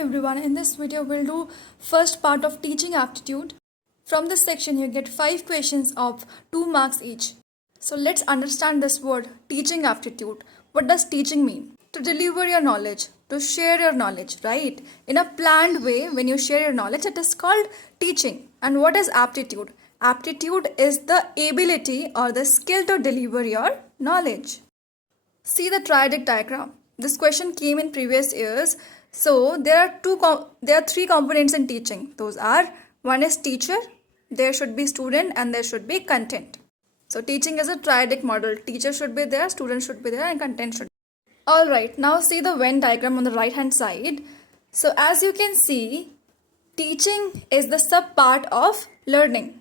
everyone, in this video we'll do first part of teaching aptitude. From this section you get 5 questions of 2 marks each. So let's understand this word teaching aptitude. What does teaching mean? To deliver your knowledge, to share your knowledge, right? In a planned way, when you share your knowledge, it is called teaching. And what is aptitude? Aptitude is the ability or the skill to deliver your knowledge. See the triadic diagram. This question came in previous years. So there are 3 components in teaching. Those are, one is teacher, there should be student, and there should be content. So teaching is a triadic model. Teacher should be there, student should be there, and content should be there. Alright, now see the Venn diagram on the right hand side. So as you can see, teaching is the sub part of learning,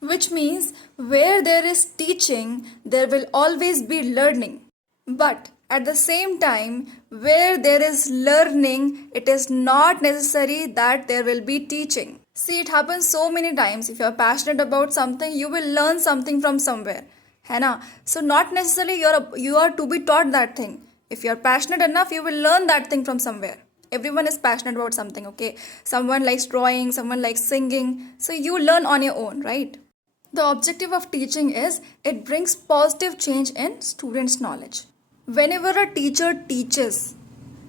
which means where there is teaching, there will always be learning. But at the same time, where there is learning, it is not necessary that there will be teaching. See, it happens so many times. If you are passionate about something, you will learn something from somewhere. है ना? So not necessarily you are to be taught that thing. If you are passionate enough, you will learn that thing from somewhere. Everyone is passionate about something, okay? Someone likes drawing, someone likes singing. So you learn on your own, right? The objective of teaching is it brings positive change in students' knowledge. Whenever a teacher teaches,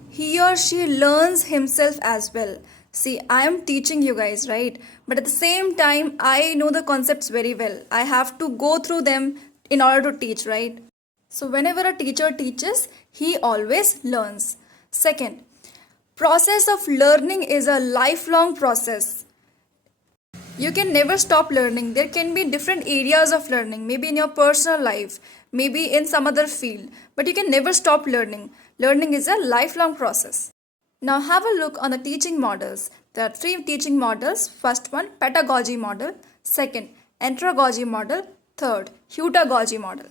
he or she learns himself as well. See, I am teaching you guys, right? But at the same time, I know the concepts very well. I have to go through them in order to teach, right? So whenever a teacher teaches, he always learns. Second, process of learning is a lifelong process. You can never stop learning. There can be different areas of learning, maybe in your personal life, maybe in some other field, but you can never stop learning. Learning is a lifelong process. Now have a look on the teaching models. There are 3 teaching models. First one, pedagogy model. Second, andragogy model. Third, heutagogy model.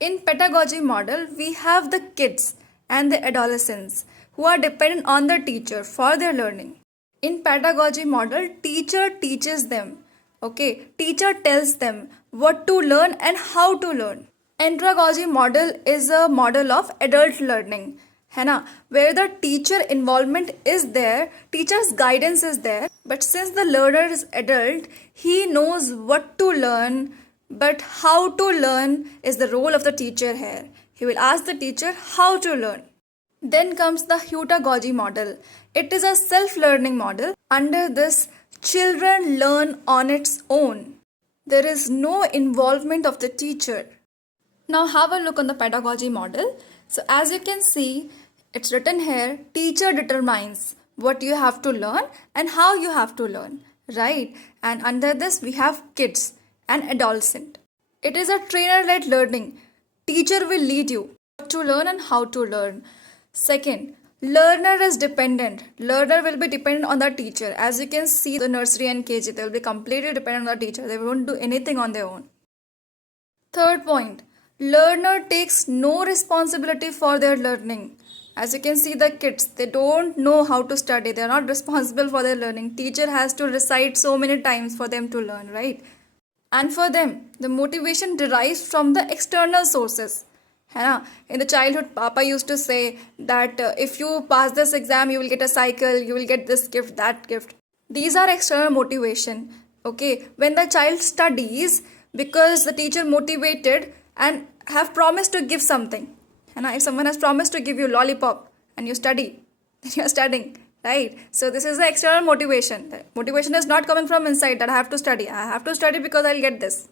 In pedagogy model, we have the kids and the adolescents who are dependent on the teacher for their learning. In pedagogy model, teacher teaches them. Okay, teacher tells them what to learn and how to learn. Andragogy model is a model of adult learning, है ना? Where the teacher involvement is there, teacher's guidance is there, but since the learner is adult, he knows what to learn, but how to learn is the role of the teacher here. He will ask the teacher how to learn. Then comes the heutagogy model. It is a self-learning model. Under this, children learn on its own. There is no involvement of the teacher. Now have a look on the pedagogy model. So as you can see, it's written here, teacher determines what you have to learn and how you have to learn, right? And under this we have kids and adolescent. It is a trainer-led learning. Teacher will lead you what to learn and how to learn. Second, learner is dependent. Learner will be dependent on the teacher. As you can see, the nursery and KG, they will be completely dependent on the teacher. They won't do anything on their own. Third point, learner takes no responsibility for their learning. As you can see, the kids, they don't know how to study. They are not responsible for their learning. Teacher has to recite so many times for them to learn, right? And for them, the motivation derives from the external sources. In the childhood, Papa used to say that if you pass this exam, you will get a cycle, you will get this gift, that gift. These are external motivation. Okay, when the child studies, because the teacher motivated and have promised to give something. If someone has promised to give you lollipop and you study, then you are studying, right? So this is the external motivation. The motivation is not coming from inside that I have to study. I have to study because I'll get this.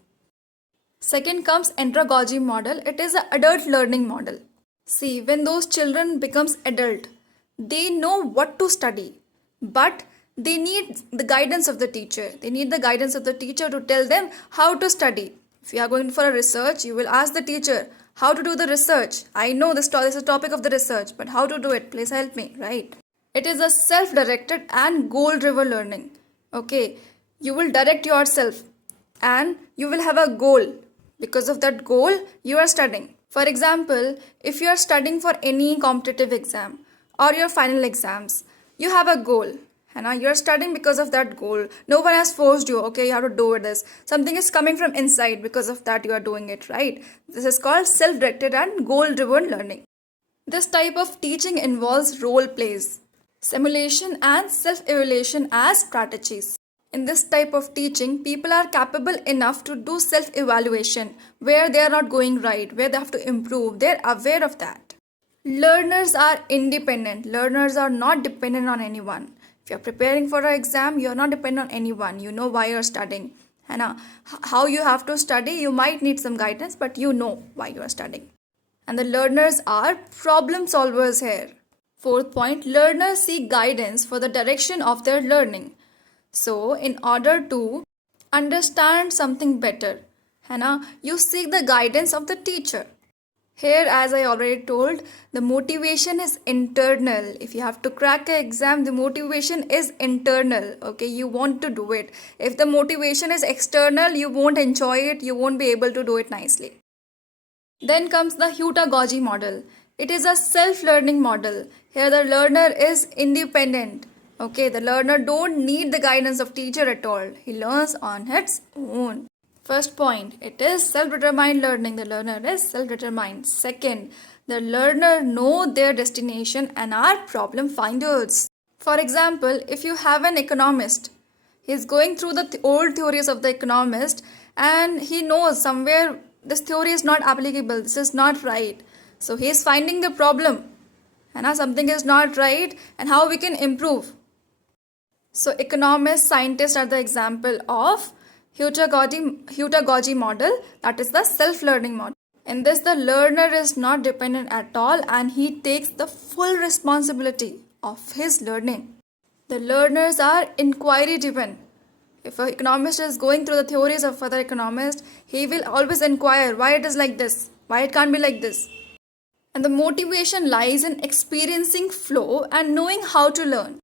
Second comes andragogy model. It is an adult learning model. See, when those children becomes adult, they know what to study, but they need the guidance of the teacher. They need the guidance of the teacher to tell them how to study. If you are going for a research, you will ask the teacher how to do the research. I know this is a topic of the research, but how to do it? Please help me, right? It is a self-directed and goal-driven learning. Okay, you will direct yourself and you will have a goal. Because of that goal, you are studying. For example, if you are studying for any competitive exam or your final exams, you have a goal. You are studying because of that goal. No one has forced you, okay, you have to do this. Something is coming from inside, because of that you are doing it, right? This is called self-directed and goal-driven learning. This type of teaching involves role plays. simulation and self-evaluation as strategies. In this type of teaching, people are capable enough to do self-evaluation where they are not going right, where they have to improve. They're aware of that. Learners are independent. Learners are not dependent on anyone. If you're preparing for an exam, you're not dependent on anyone. You know why you're studying. And how you have to study, you might need some guidance, but you know why you are studying. And the learners are problem solvers here. Fourth point, learners seek guidance for the direction of their learning. So, in order to understand something better, you seek the guidance of the teacher. Here, as I already told, the motivation is internal. If you have to crack an exam, the motivation is internal. Okay, you want to do it. If the motivation is external, you won't enjoy it. You won't be able to do it nicely. Then comes the Heutagogy model. It is a self-learning model. Here, the learner is independent. Okay, the learner don't need the guidance of teacher at all. He learns on its own. First point, it is self-determined learning. The learner is self-determined. Second, the learner know their destination and are problem finders. For example, if you have an economist, he is going through the old theories of the economist and he knows somewhere this theory is not applicable, this is not right. So he is finding the problem. And something is not right and how we can improve. So economists, scientists are the example of Heutagogy model, that is the self-learning model. In this, the learner is not dependent at all and he takes the full responsibility of his learning. The learners are inquiry driven. If an economist is going through the theories of other economists, he will always inquire why it is like this, why it can't be like this. And the motivation lies in experiencing flow and knowing how to learn.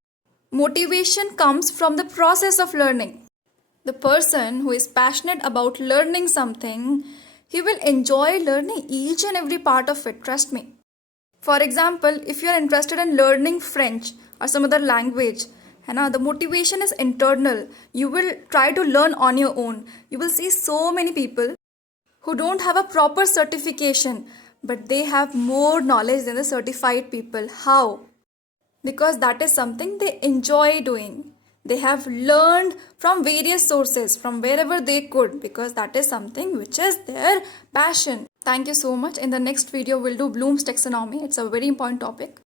Motivation comes from the process of learning. The person who is passionate about learning something, he will enjoy learning each and every part of it, trust me. For example, if you are interested in learning French or some other language, the motivation is internal. You will try to learn on your own. You will see so many people who don't have a proper certification, but they have more knowledge than the certified people. How? Because that is something they enjoy doing. They have learned from various sources, from wherever they could, because that is something which is their passion. Thank you so much. In the next video, we'll do Bloom's taxonomy. It's a very important topic.